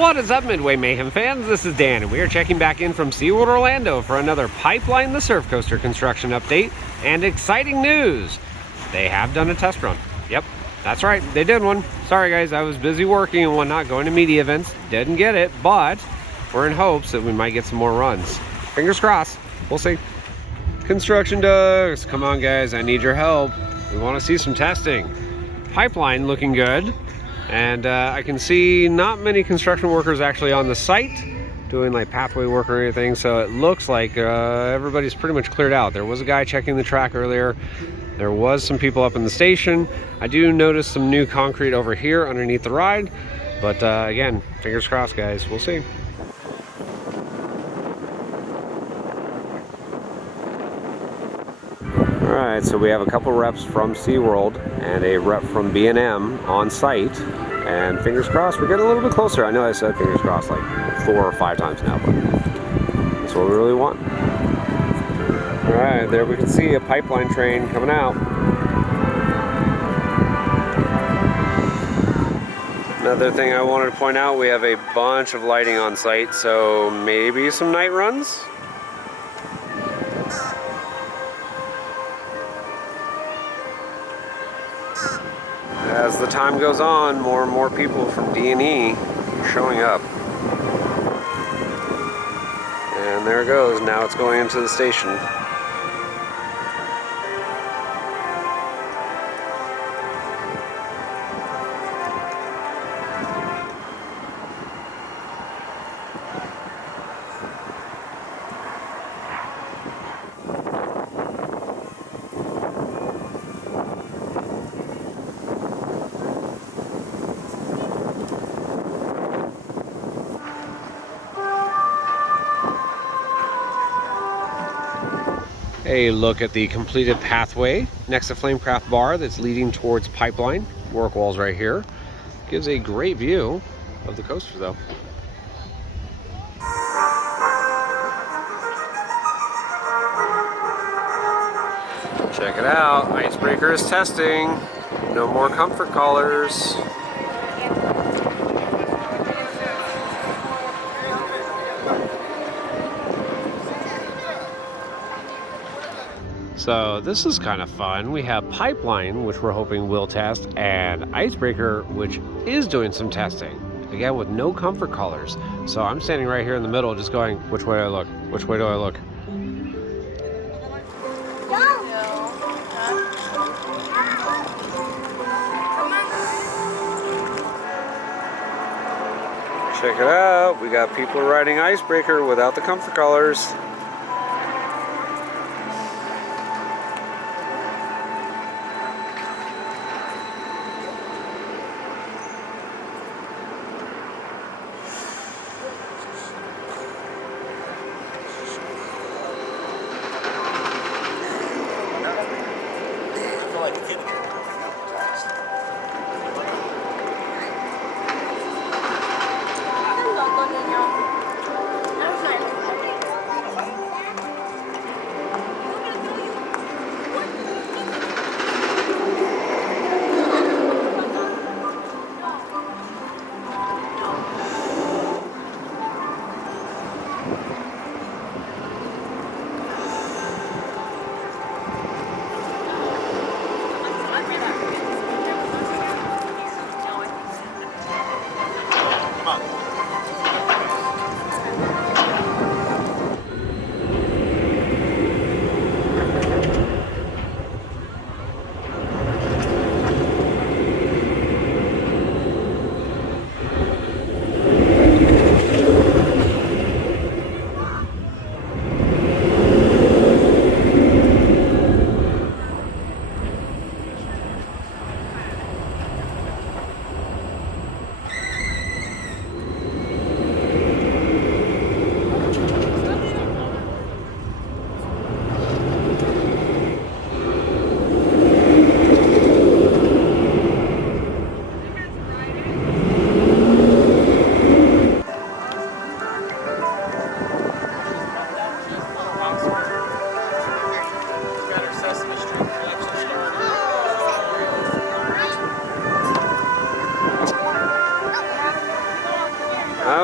What is up, Midway Mayhem fans? This is Dan, and we are checking back in from SeaWorld Orlando for another Pipeline the Surf Coaster construction update. And exciting news! They have done a test run. Yep, that's right, they did one. Sorry guys, I was busy working and whatnot, going to media events. Didn't get it, but we're in hopes that we might get some more runs. Fingers crossed, we'll see. Construction dogs, come on guys, I need your help. We want to see some testing. Pipeline looking good. And I can see not many construction workers actually on the site doing like pathway work or anything, so it looks like everybody's pretty much cleared out. There was a guy checking the track earlier. There was some people up in the station. I do notice some new concrete over here underneath the ride, but again, fingers crossed guys, we'll see. Alright, so we have a couple reps from SeaWorld and a rep from B&M on site, and fingers crossed we're getting a little bit closer. I know I said fingers crossed like 4 or 5 times now, but that's what we really want. Alright, there we can see a pipeline train coming out. Another thing I wanted to point out, we have a bunch of lighting on site, so maybe some night runs? As the time goes on, more and more people from D&E are showing up. And there it goes, now it's going into the station. A look at the completed pathway next to Flamecraft Bar that's leading towards Pipeline. Work walls right here. Gives a great view of the coaster though. Check it out, Icebreaker is testing. No more comfort collars. So this is kind of fun. We have Pipeline, which we're hoping will test, and Icebreaker, which is doing some testing. Again, with no comfort collars. So I'm standing right here in the middle just going, which way do I look? Which way do I look? Check it out. We got people riding Icebreaker without the comfort collars.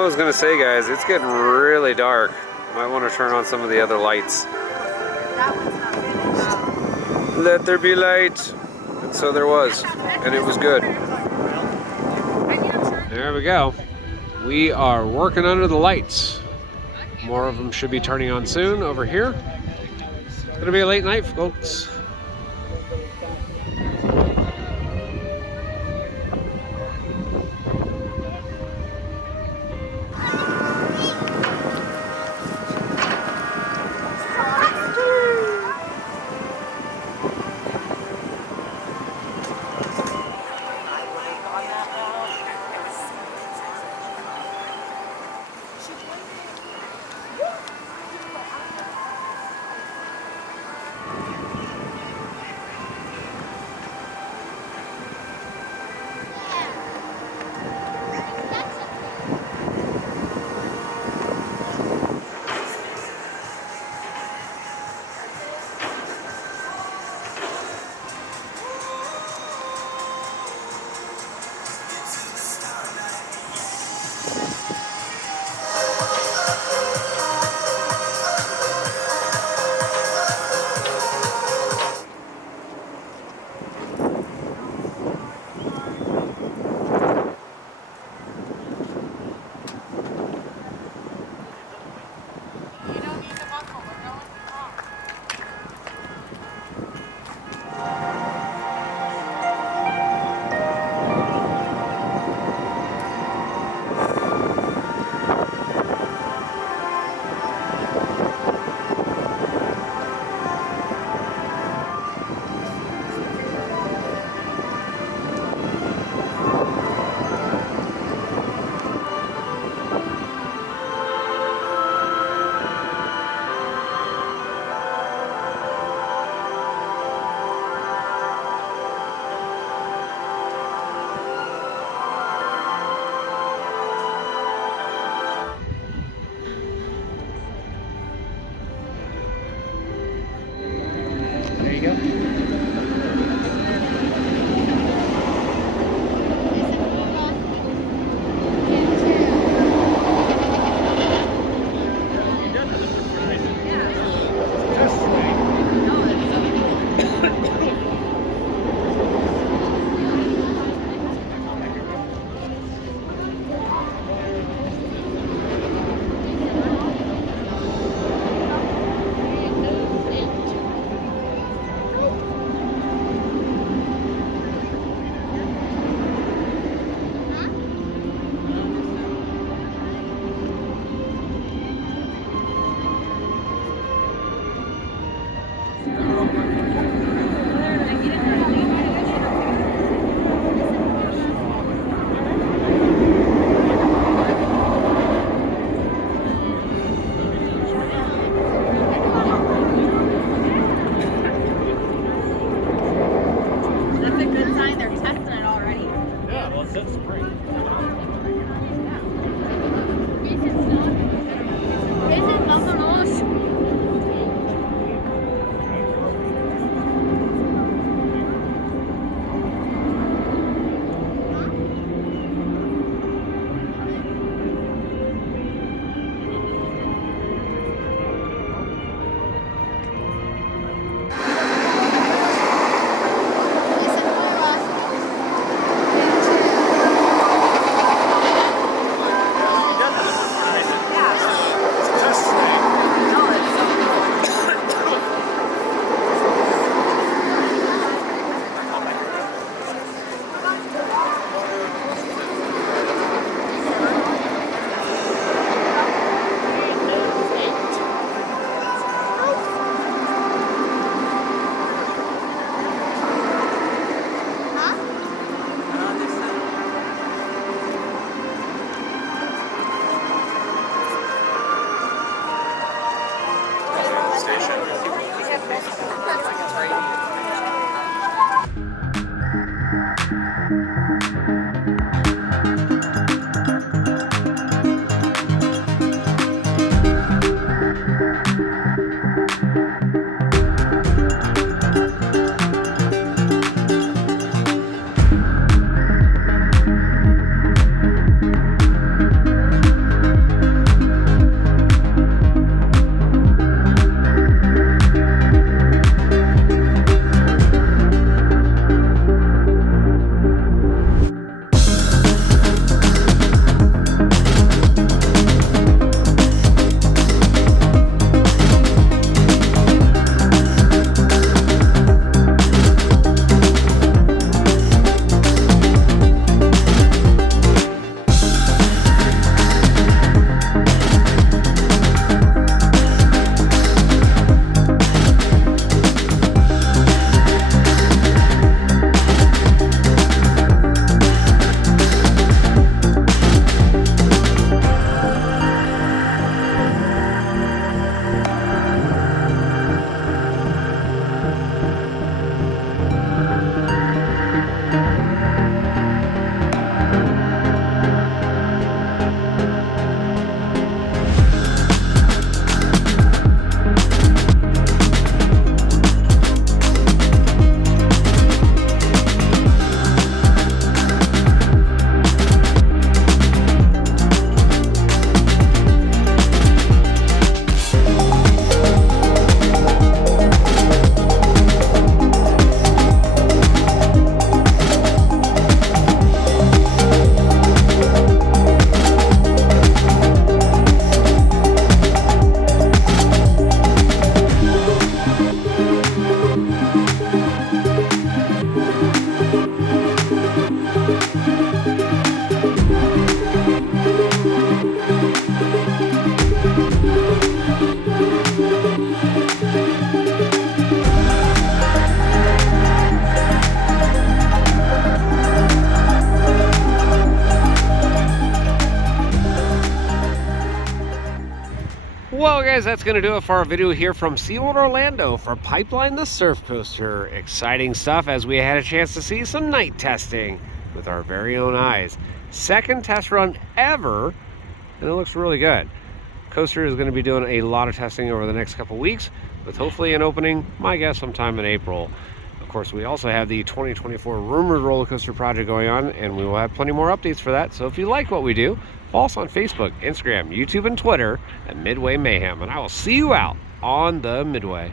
was gonna say, guys, it's getting really dark. Might want to turn on some of the other lights. That one's not finished. Let there be light. And so there was, and it was good. There we go. We are working under the lights. More of them should be turning on soon over here. It's gonna be a late night, folks. guys, that's going to do it for our video here from SeaWorld Orlando for Pipeline the Surf Coaster. Exciting stuff as we had a chance to see some night testing with our very own eyes. Second test run ever, and it looks really good. Coaster is going to be doing a lot of testing over the next couple weeks, with hopefully an opening, my guess, sometime in April. Of course, we also have the 2024 rumored roller coaster project going on, and we will have plenty more updates for that. So if you like what we do, follow us on Facebook, Instagram, YouTube, and Twitter at Midway Mayhem, and I will see you out on the Midway.